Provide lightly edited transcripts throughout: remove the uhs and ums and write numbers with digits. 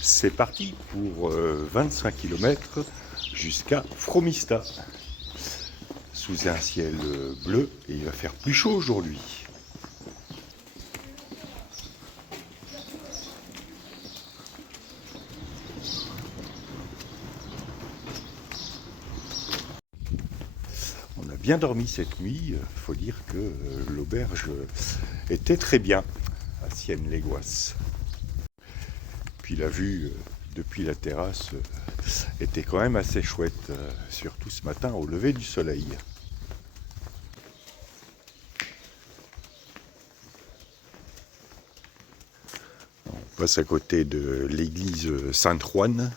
C'est parti pour 25 km jusqu'à Fromista, sous un ciel bleu, et il va faire plus chaud aujourd'hui. On a bien dormi cette nuit, il faut dire que l'auberge était très bien à Sienne-les-Goisses. Puis la vue depuis la terrasse était quand même assez chouette, surtout ce matin au lever du soleil. On passe à côté de l'église Sainte-Juanne.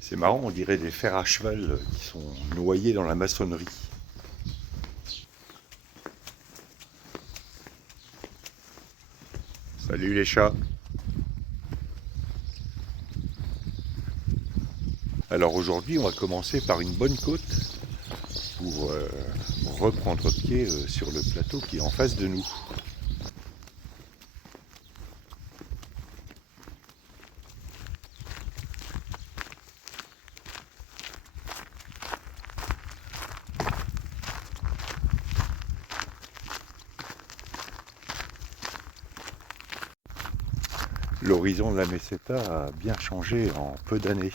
C'est marrant, on dirait des fers à cheval qui sont noyés dans la maçonnerie. Salut les chats. Alors aujourd'hui, on va commencer par une bonne côte pour reprendre pied sur le plateau qui est en face de nous. L'horizon de la Meseta a bien changé en peu d'années.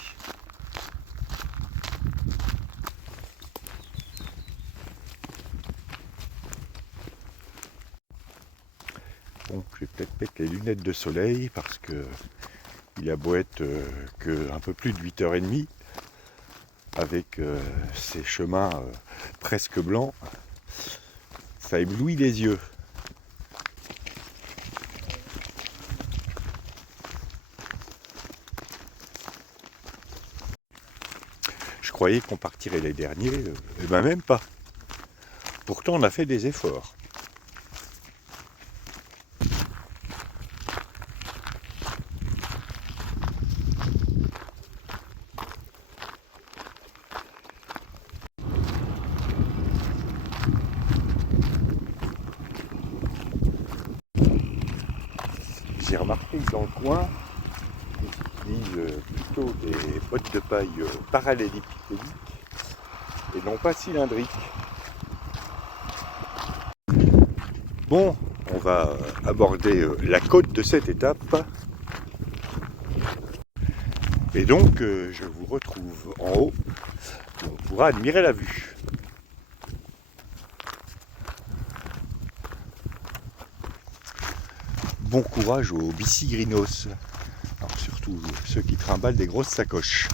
Bon, je vais peut-être mettre les lunettes de soleil parce que il a beau être que un peu plus de 8h30 avec ces chemins presque blancs, ça éblouit les yeux. Je croyais qu'on partirait les derniers, et ben même pas. Pourtant on a fait des efforts. J'ai remarqué que dans le coin, ils utilisent plutôt des bottes de paille parallélépipédiques et non pas cylindriques. Bon, on va aborder la côte de cette étape. Et donc, je vous retrouve en haut, où on pourra admirer la vue. Bon courage aux bicigrinos, alors surtout ceux qui trimballent des grosses sacoches.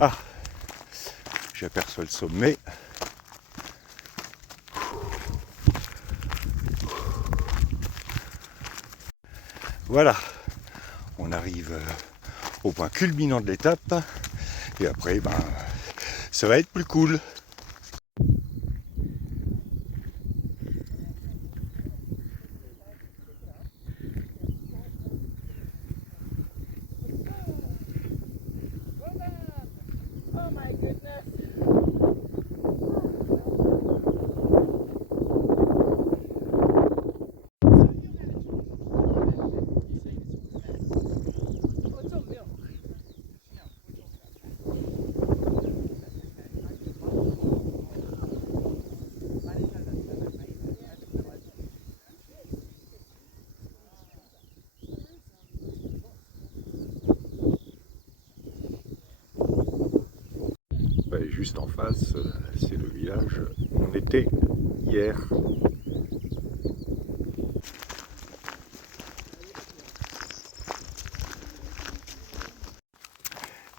Ah, j'aperçois le sommet. Voilà, on arrive au point culminant de l'étape et après, ben, ça va être plus cool. Oh my goodness. Ben, juste en face, c'est le village où on était hier.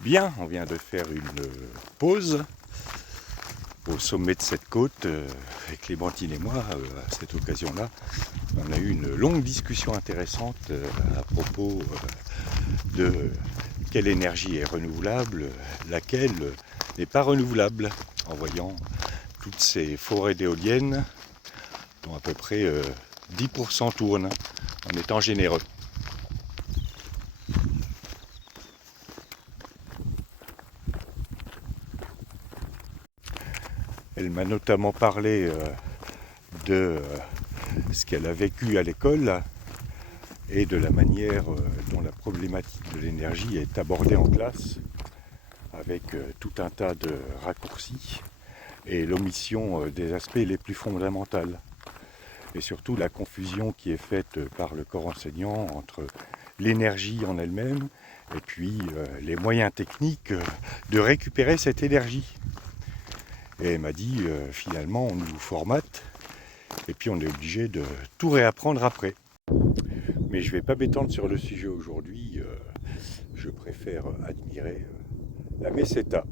Bien, on vient de faire une pause au sommet de cette côte, avec Clémentine et moi. À cette occasion-là, on a eu une longue discussion intéressante à propos de quelle énergie est renouvelable, laquelle n'est pas renouvelable, en voyant toutes ces forêts d'éoliennes dont à peu près 10% tournent, en étant généreux. Elle m'a notamment parlé de ce qu'elle a vécu à l'école et de la manière dont la problématique de l'énergie est abordée en classe, avec tout un tas de raccourcis et l'omission des aspects les plus fondamentaux. Et surtout la confusion qui est faite par le corps enseignant entre l'énergie en elle-même et puis les moyens techniques de récupérer cette énergie. Et elle m'a dit, finalement, on nous formate, et puis on est obligé de tout réapprendre après. Mais je ne vais pas m'étendre sur le sujet aujourd'hui, je préfère admirer la meseta.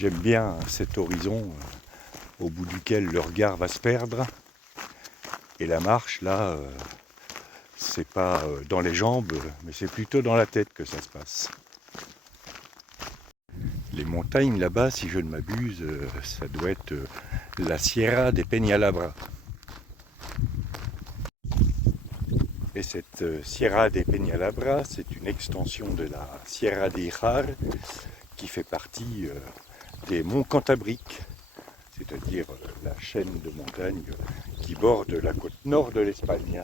J'aime bien cet horizon au bout duquel le regard va se perdre. Et la marche, là, c'est pas dans les jambes, mais c'est plutôt dans la tête que ça se passe. Les montagnes là-bas, si je ne m'abuse, ça doit être la Sierra de Peñalabra. Et cette Sierra de Peñalabra, c'est une extension de la Sierra de Híjar qui fait partie des monts Cantabriques, c'est-à-dire la chaîne de montagnes qui borde la côte nord de l'Espagne.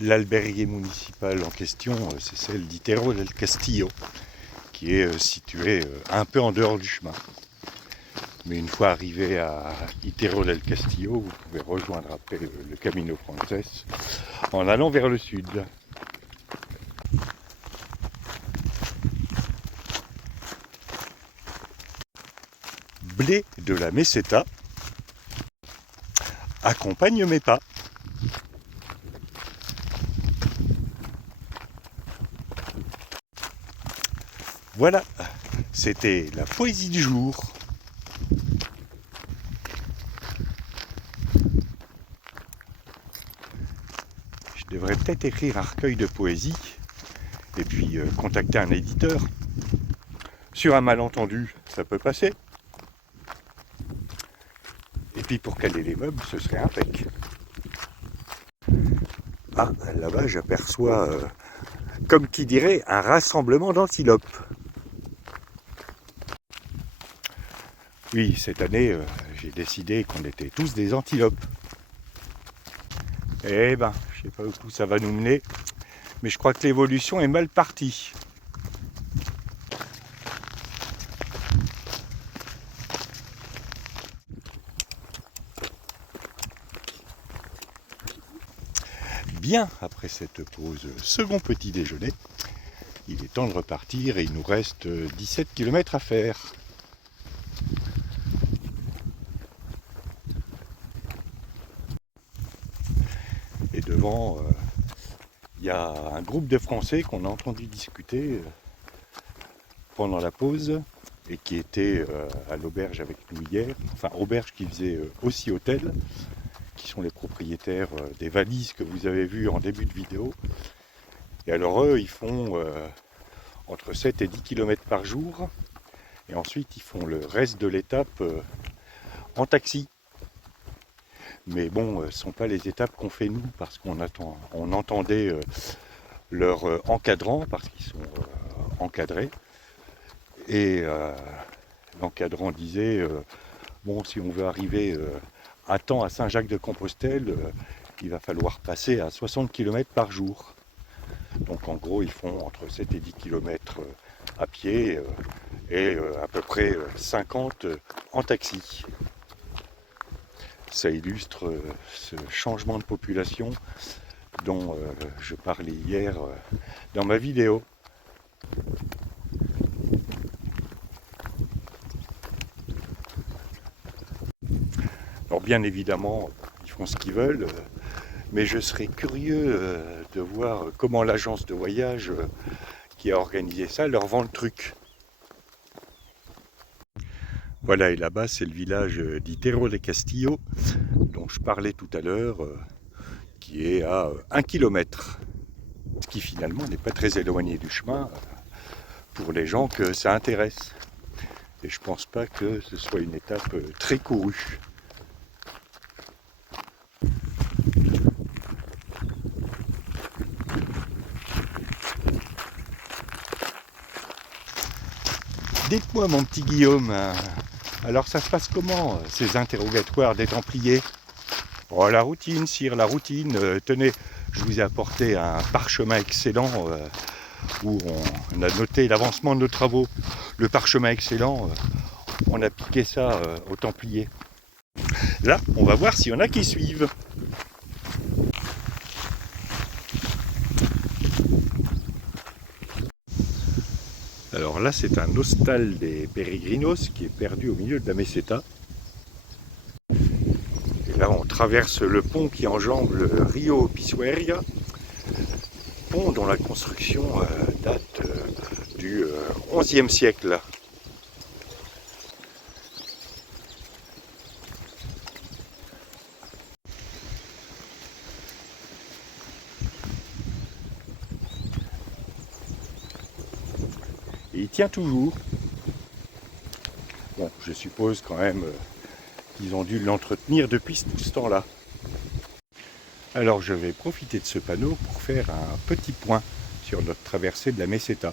L'albergue municipal en question, c'est celle d'Hierro del Castillo, qui est située un peu en dehors du chemin. Mais une fois arrivé à Hierro del Castillo, vous pouvez rejoindre après le Camino Frances en allant vers le sud. Blé de la meseta accompagne mes pas. Voilà, c'était la poésie du jour. Je devrais peut-être écrire un recueil de poésie et puis contacter un éditeur. Sur un malentendu, ça peut passer. Et puis pour caler les meubles, ce serait impec. Ah, là-bas j'aperçois, comme qui dirait, un rassemblement d'antilopes. Oui, cette année, j'ai décidé qu'on était tous des antilopes. Eh ben, je sais pas où ça va nous mener, mais je crois que l'évolution est mal partie. Bien, après cette pause second petit déjeuner, il est temps de repartir et il nous reste 17 km à faire. Et devant, il y a un groupe de Français qu'on a entendu discuter pendant la pause et qui était à l'auberge avec nous hier, enfin auberge qui faisait aussi hôtel, qui sont les propriétaires des valises que vous avez vues en début de vidéo. Et alors eux, ils font entre 7 et 10 km par jour, et ensuite ils font le reste de l'étape en taxi. Mais bon, ce ne sont pas les étapes qu'on fait nous, parce qu'on entendait leurs encadrants, parce qu'ils sont encadrés. Et l'encadrant disait, bon, si on veut arriver à temps à Saint-Jacques-de-Compostelle, il va falloir passer à 60 km par jour. Donc en gros, ils font entre 7 et 10 km à pied et à peu près 50 en taxi. Ça illustre ce changement de population dont je parlais hier dans ma vidéo. Alors bien évidemment, ils font ce qu'ils veulent, mais je serais curieux de voir comment l'agence de voyage qui a organisé ça leur vend le truc. Voilà, et là-bas c'est le village d'Hierro de Castillo, dont je parlais tout à l'heure, qui est à 1 km. Ce qui finalement n'est pas très éloigné du chemin pour les gens que ça intéresse. Et je pense pas que ce soit une étape très courue. Dites-moi mon petit Guillaume, alors ça se passe comment ces interrogatoires des Templiers? Oh la routine, sire, la routine. Tenez, je vous ai apporté un parchemin excellent où on a noté l'avancement de nos travaux. Le parchemin excellent, on a piqué ça aux Templiers. Là, on va voir s'il y en a qui suivent. Alors là, c'est un hostal des Peregrinos qui est perdu au milieu de la Meseta. Et là, on traverse le pont qui enjambe le Rio Pisuerga, pont dont la construction date du XIe siècle. Et il tient toujours. Bon, je suppose quand même qu'ils ont dû l'entretenir depuis tout ce temps-là. Alors je vais profiter de ce panneau pour faire un petit point sur notre traversée de la Meseta.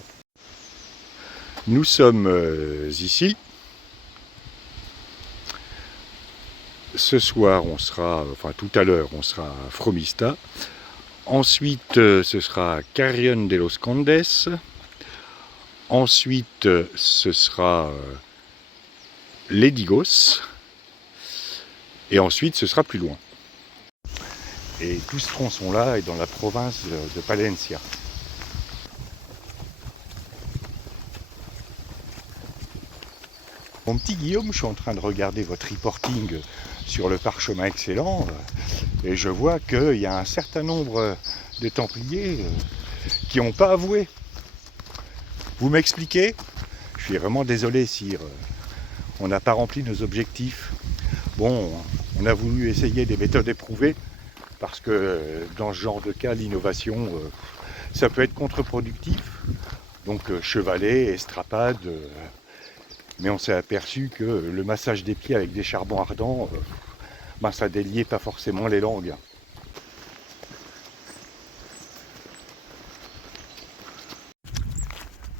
Nous sommes ici. Ce soir, on sera, enfin tout à l'heure, on sera à Fromista. Ensuite, ce sera à Carrión de los Condes. Ensuite, ce sera Ledigos. Et ensuite, ce sera plus loin. Et tout ce tronçon-là est dans la province de Palencia. Mon petit Guillaume, je suis en train de regarder votre reporting sur le parchemin excellent et je vois qu'il y a un certain nombre de Templiers qui n'ont pas avoué. Vous m'expliquez? Je suis vraiment désolé, sire. On n'a pas rempli nos objectifs. Bon, on a voulu essayer des méthodes éprouvées parce que dans ce genre de cas, l'innovation, ça peut être contre-productif. Donc chevalet, estrapade, mais on s'est aperçu que le massage des pieds avec des charbons ardents, ça déliait pas forcément les langues.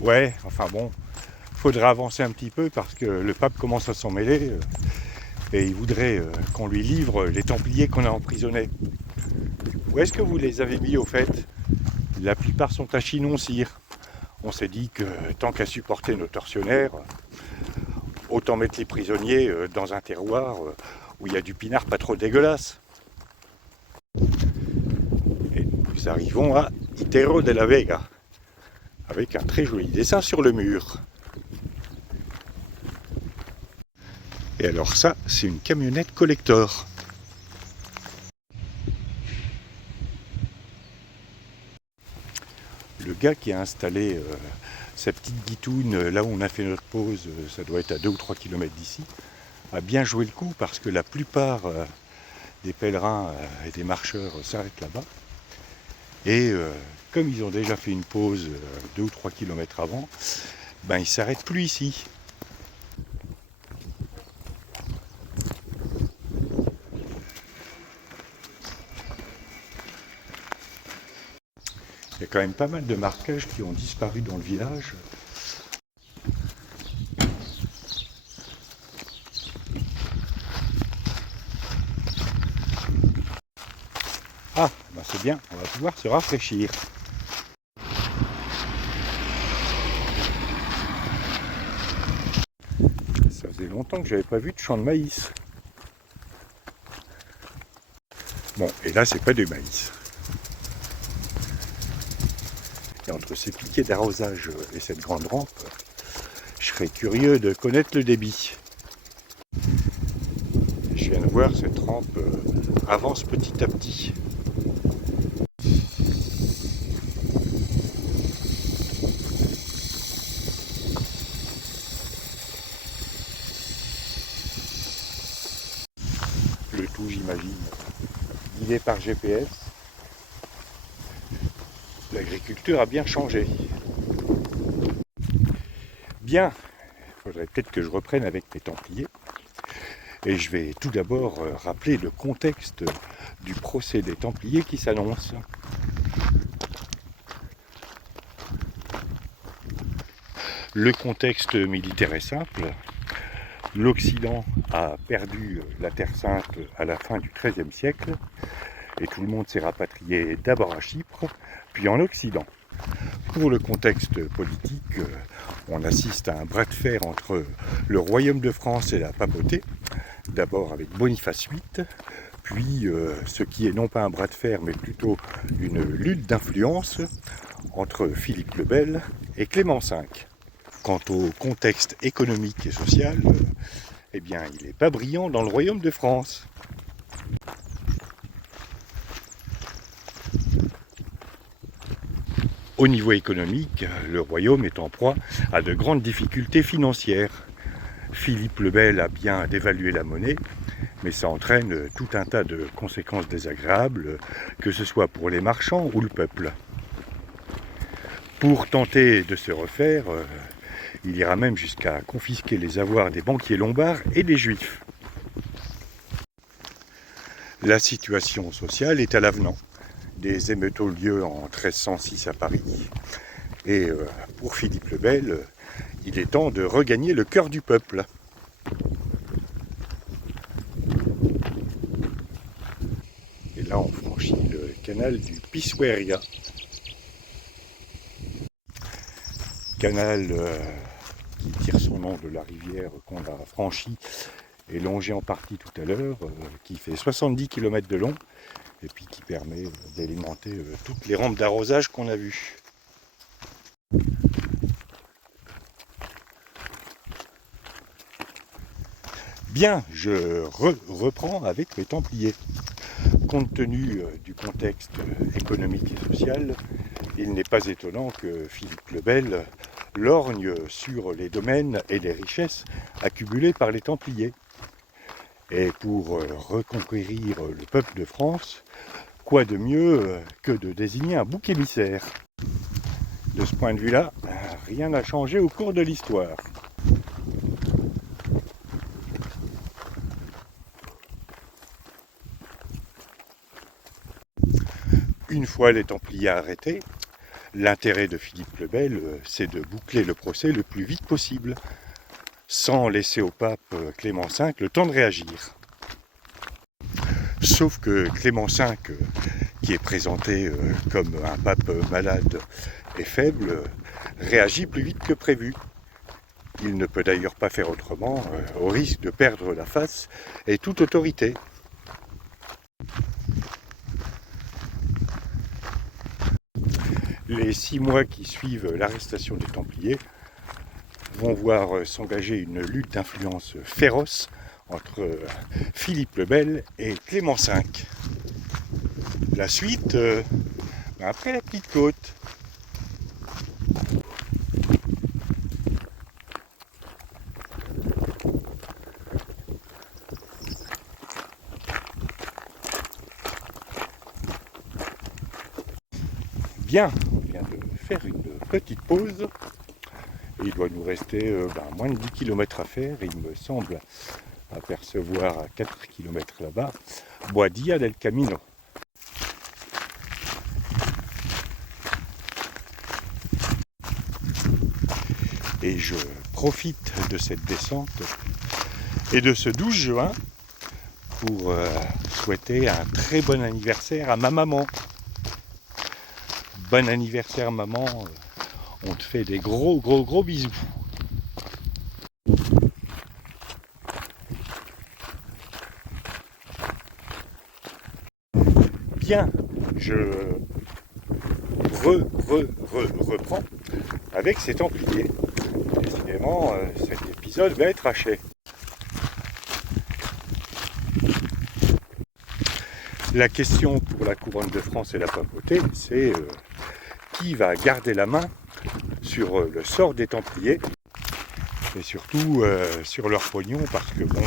Ouais, enfin bon, faudrait avancer un petit peu parce que le pape commence à s'en mêler et il voudrait qu'on lui livre les Templiers qu'on a emprisonnés. Où est-ce que vous les avez mis au fait? La plupart sont à Chinon, sire. On s'est dit que tant qu'à supporter nos tortionnaires, autant mettre les prisonniers dans un terroir où il y a du pinard pas trop dégueulasse. Et nous arrivons à Hierro de la Vega, avec un très joli dessin sur le mur. Et alors ça, c'est une camionnette collector. Le gars qui a installé sa petite guitoune là où on a fait notre pause, ça doit être à 2 ou 3 km d'ici, a bien joué le coup parce que la plupart des pèlerins et des marcheurs s'arrêtent là-bas. Et comme ils ont déjà fait une pause 2 ou 3 km avant, ils ne s'arrêtent plus ici. Il y a quand même pas mal de marquages qui ont disparu dans le village. Ah, c'est bien, on va pouvoir se rafraîchir. longtemps que j'avais pas vu de champ de maïs. Bon, et là c'est pas du maïs. Et entre ces piquets d'arrosage et cette grande rampe, je serais curieux de connaître le débit. Je viens de voir cette rampe avance petit à petit. Le tout, j'imagine, guidé par GPS. L'agriculture a bien changé. Bien, il faudrait peut-être que je reprenne avec mes Templiers. Et je vais tout d'abord rappeler le contexte du procès des Templiers qui s'annonce. Le contexte militaire est simple. L'Occident a perdu la Terre Sainte à la fin du XIIIe siècle et tout le monde s'est rapatrié d'abord à Chypre, puis en Occident. Pour le contexte politique, on assiste à un bras de fer entre le Royaume de France et la papauté, d'abord avec Boniface VIII, puis ce qui est non pas un bras de fer mais plutôt une lutte d'influence entre Philippe le Bel et Clément V. Quant au contexte économique et social, eh bien, il n'est pas brillant dans le Royaume de France. Au niveau économique, le Royaume est en proie à de grandes difficultés financières. Philippe le Bel a bien dévalué la monnaie, mais ça entraîne tout un tas de conséquences désagréables, que ce soit pour les marchands ou le peuple. Pour tenter de se refaire, il ira même jusqu'à confisquer les avoirs des banquiers lombards et des juifs. La situation sociale est à l'avenant. Des émeutes ont lieu en 1306 à Paris. Et pour Philippe le Bel, il est temps de regagner le cœur du peuple. Et là, on franchit le canal du Pisuerga. Canal qui tire son nom de la rivière qu'on a franchie et longée en partie tout à l'heure, qui fait 70 km de long et puis qui permet d'alimenter toutes les rampes d'arrosage qu'on a vues. Bien, je reprends avec mes Templiers. Compte tenu du contexte économique et social, il n'est pas étonnant que Philippe le Bel lorgne sur les domaines et les richesses accumulées par les Templiers. Et pour reconquérir le peuple de France, quoi de mieux que de désigner un bouc émissaire? De ce point de vue-là, rien n'a changé au cours de l'histoire. Une fois les Templiers arrêtés, l'intérêt de Philippe le Bel, c'est de boucler le procès le plus vite possible, sans laisser au pape Clément V le temps de réagir. Sauf que Clément V, qui est présenté comme un pape malade et faible, réagit plus vite que prévu. Il ne peut d'ailleurs pas faire autrement, au risque de perdre la face et toute autorité. Les 6 mois qui suivent l'arrestation des Templiers vont voir s'engager une lutte d'influence féroce entre Philippe le Bel et Clément V. La suite, après la petite côte. Bien, on vient de faire une petite pause. Et il doit nous rester moins de 10 km à faire. Et il me semble apercevoir à 4 km là-bas Boadilla del Camino. Et je profite de cette descente et de ce 12 juin pour souhaiter un très bon anniversaire à ma maman. Bon anniversaire maman, on te fait des gros bisous. bien, je reprends avec ces Templiers. Décidément, cet épisode va être haché. La question pour la couronne de France et la papauté, c'est qui va garder la main sur le sort des Templiers et surtout sur leur pognon, parce que bon,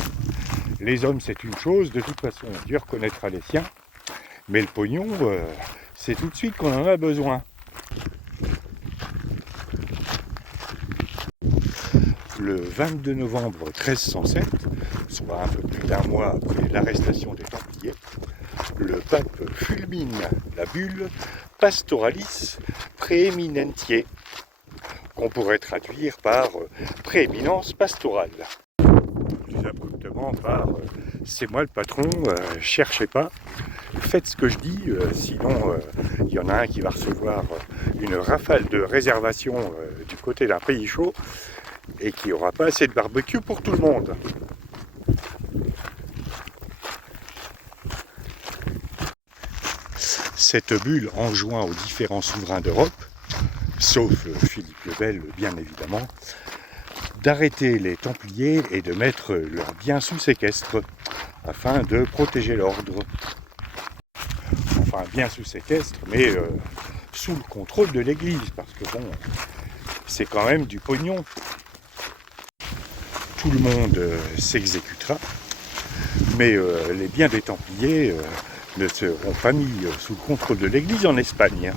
les hommes c'est une chose, de toute façon Dieu reconnaîtra les siens, mais le pognon, c'est tout de suite qu'on en a besoin. Le 22 novembre 1307, soit un peu plus d'un mois après l'arrestation des Templiers, le pape fulmine la bulle Pastoralis Praeminentiae, qu'on pourrait traduire par prééminence pastorale. Plus abruptement par c'est moi le patron, cherchez pas, faites ce que je dis, sinon il y en a un qui va recevoir une rafale de réservations du côté d'un pays chaud et qui n'aura pas assez de barbecue pour tout le monde. Cette bulle enjoint aux différents souverains d'Europe, sauf Philippe le Bel bien évidemment, d'arrêter les Templiers et de mettre leurs biens sous séquestre afin de protéger l'ordre. Enfin, bien sous séquestre, mais sous le contrôle de l'Église, parce que bon, c'est quand même du pognon. Tout le monde s'exécutera, mais les biens des Templiers ne seront pas mis sous le contrôle de l'Église en Espagne.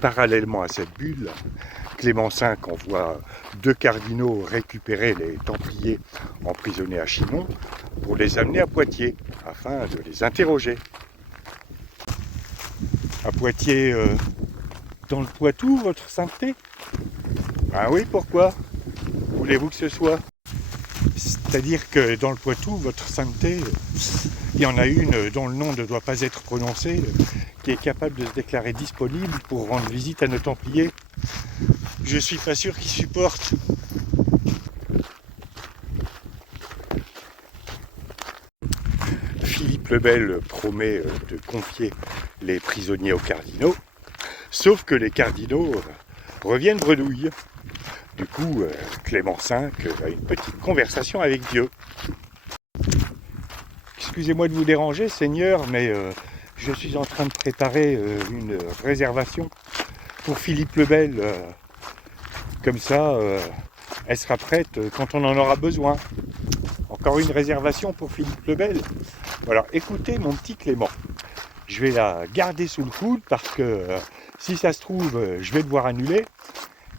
Parallèlement à cette bulle, Clément V envoie 2 cardinaux récupérer les Templiers emprisonnés à Chinon pour les amener à Poitiers, afin de les interroger. À Poitiers, dans le Poitou, votre sainteté? Ah oui, pourquoi? Voulez-vous que ce soit? C'est-à-dire que dans le Poitou, votre sainteté, il y en a une dont le nom ne doit pas être prononcé, qui est capable de se déclarer disponible pour rendre visite à nos Templiers. Je suis pas sûr qu'ils supportent. Philippe le Bel promet de confier les prisonniers aux cardinaux, sauf que les cardinaux reviennent bredouilles. Du coup, Clément V a une petite conversation avec Dieu. Excusez-moi de vous déranger, Seigneur, mais je suis en train de préparer une réservation pour Philippe le Bel. Comme ça, elle sera prête quand on en aura besoin. Encore une réservation pour Philippe le Bel. Alors, écoutez, mon petit Clément, je vais la garder sous le coude parce que si ça se trouve, je vais devoir annuler.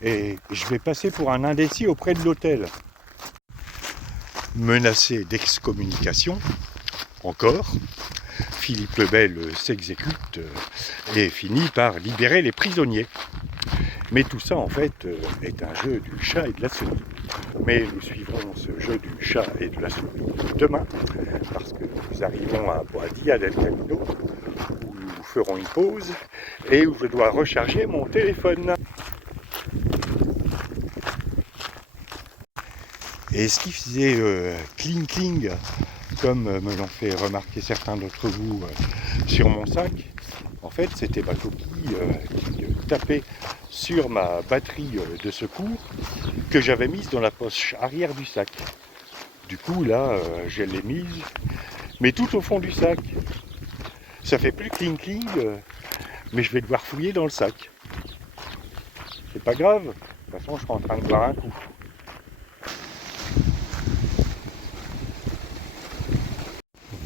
Et je vais passer pour un indécis auprès de l'hôtel. Menacé d'excommunication, encore, Philippe le Bel s'exécute et finit par libérer les prisonniers. Mais tout ça, en fait, est un jeu du chat et de la souris. Mais nous suivrons ce jeu du chat et de la souris demain, parce que nous arrivons à Boadilla del Camino, où nous ferons une pause et où je dois recharger mon téléphone. Et ce qui faisait cling cling, comme me l'ont fait remarquer certains d'entre vous sur mon sac, en fait c'était ma coquille qui tapait sur ma batterie de secours que j'avais mise dans la poche arrière du sac. Du coup là, je l'ai mise, mais tout au fond du sac. Ça fait plus cling cling, mais je vais devoir fouiller dans le sac. C'est pas grave, de toute façon je suis en train de boire un coup.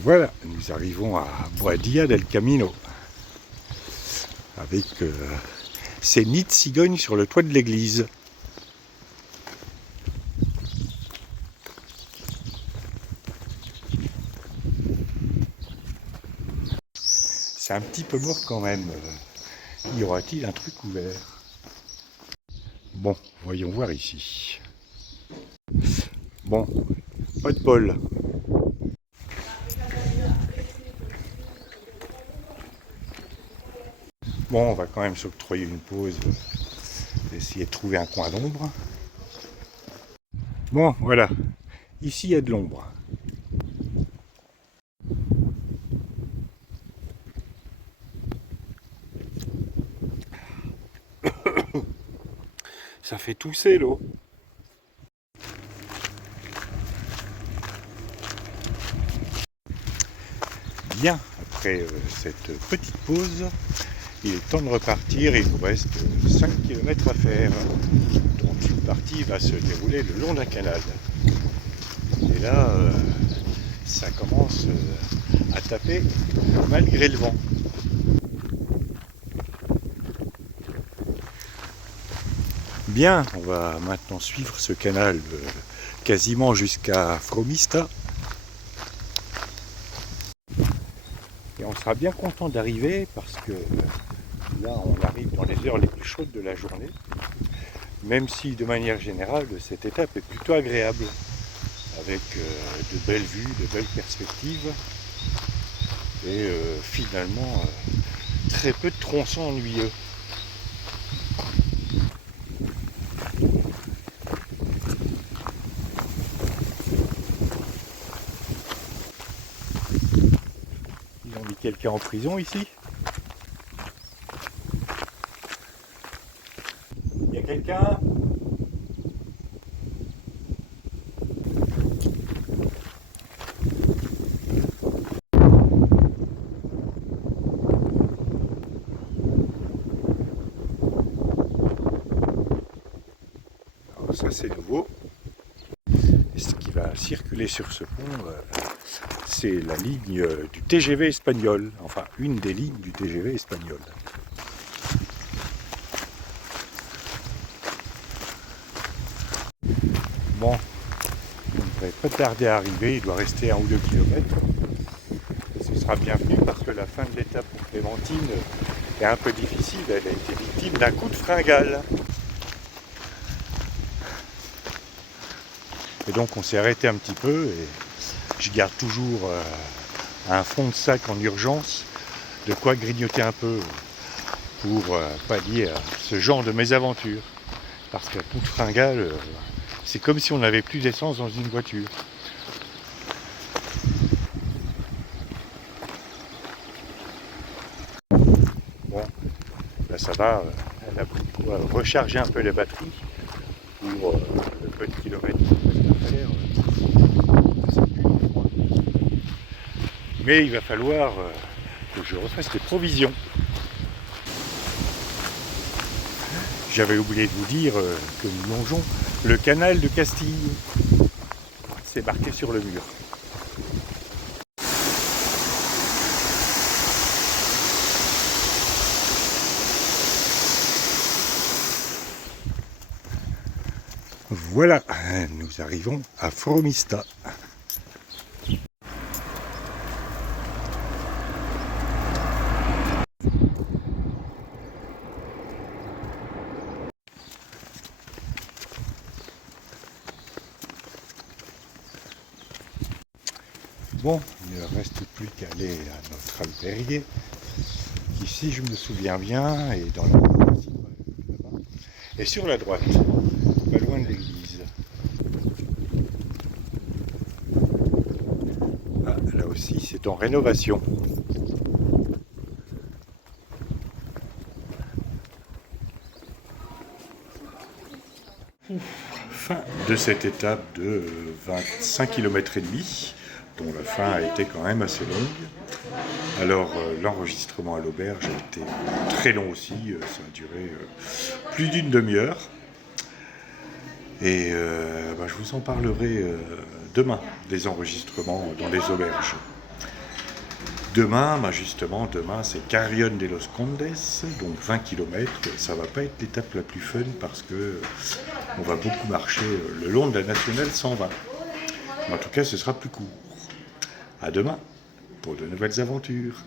Voilà, nous arrivons à Boadilla del Camino, avec ces nids de cigognes sur le toit de l'église. C'est un petit peu mort quand même. Y aura-t-il un truc ouvert? Bon, voyons voir ici. Bon, pas de bol. Bon, on va quand même s'octroyer une pause, essayer de trouver un coin d'ombre. Bon, voilà, ici il y a de l'ombre. Ça fait tousser l'eau. Bien, après cette petite pause, il est temps de repartir et il nous reste 5 km à faire. Donc une partie va se dérouler le long d'un canal. Et là, ça commence à taper malgré le vent. Bien, on va maintenant suivre ce canal quasiment jusqu'à Fromista. Et on sera bien content d'arriver parce que là on arrive dans les heures les plus chaudes de la journée. Même si de manière générale cette étape est plutôt agréable. Avec de belles vues, de belles perspectives. Et finalement très peu de tronçons ennuyeux. Ils ont mis quelqu'un en prison ici? Il y a quelqu'un? Alors ça c'est nouveau. Et ce qui va circuler sur ce pont, c'est la ligne du TGV espagnol, enfin une des lignes du TGV espagnol. Bon, on ne devrait pas tarder à arriver, il doit rester 1 ou 2 km. Ce sera bienvenu parce que la fin de l'étape pour Clémentine est un peu difficile, elle a été victime d'un coup de fringale. Et donc on s'est arrêté un petit peu et je garde toujours un fond de sac en urgence, de quoi grignoter un peu pour pallier à ce genre de mésaventure. Parce qu'un coup de fringale, c'est comme si on n'avait plus d'essence dans une voiture. Bon, là ça va, elle a pu recharger un peu les batteries pour le peu de kilomètres qu'il reste à faire. Mais il va falloir que je refasse des provisions. J'avais oublié de vous dire que nous longeons le canal de Castille. C'est marqué sur le mur. Voilà, nous arrivons à Fromista. Bon, il ne reste plus qu'à aller à notre alpérier, qui, si je me souviens bien, est dans la là-bas, et sur la droite, pas loin de l'église. Ah, là aussi, c'est en rénovation. Fin de cette étape de 25 km et demi, dont la fin a été quand même assez longue. Alors l'enregistrement à l'auberge a été très long aussi, ça a duré plus d'une demi-heure. Et je vous en parlerai demain, des enregistrements dans les auberges. Demain, demain c'est Carrión de los Condes, donc 20 km. Ça va pas être l'étape la plus fun parce que on va beaucoup marcher le long de la nationale 120. En tout cas, ce sera plus court. À demain pour de nouvelles aventures.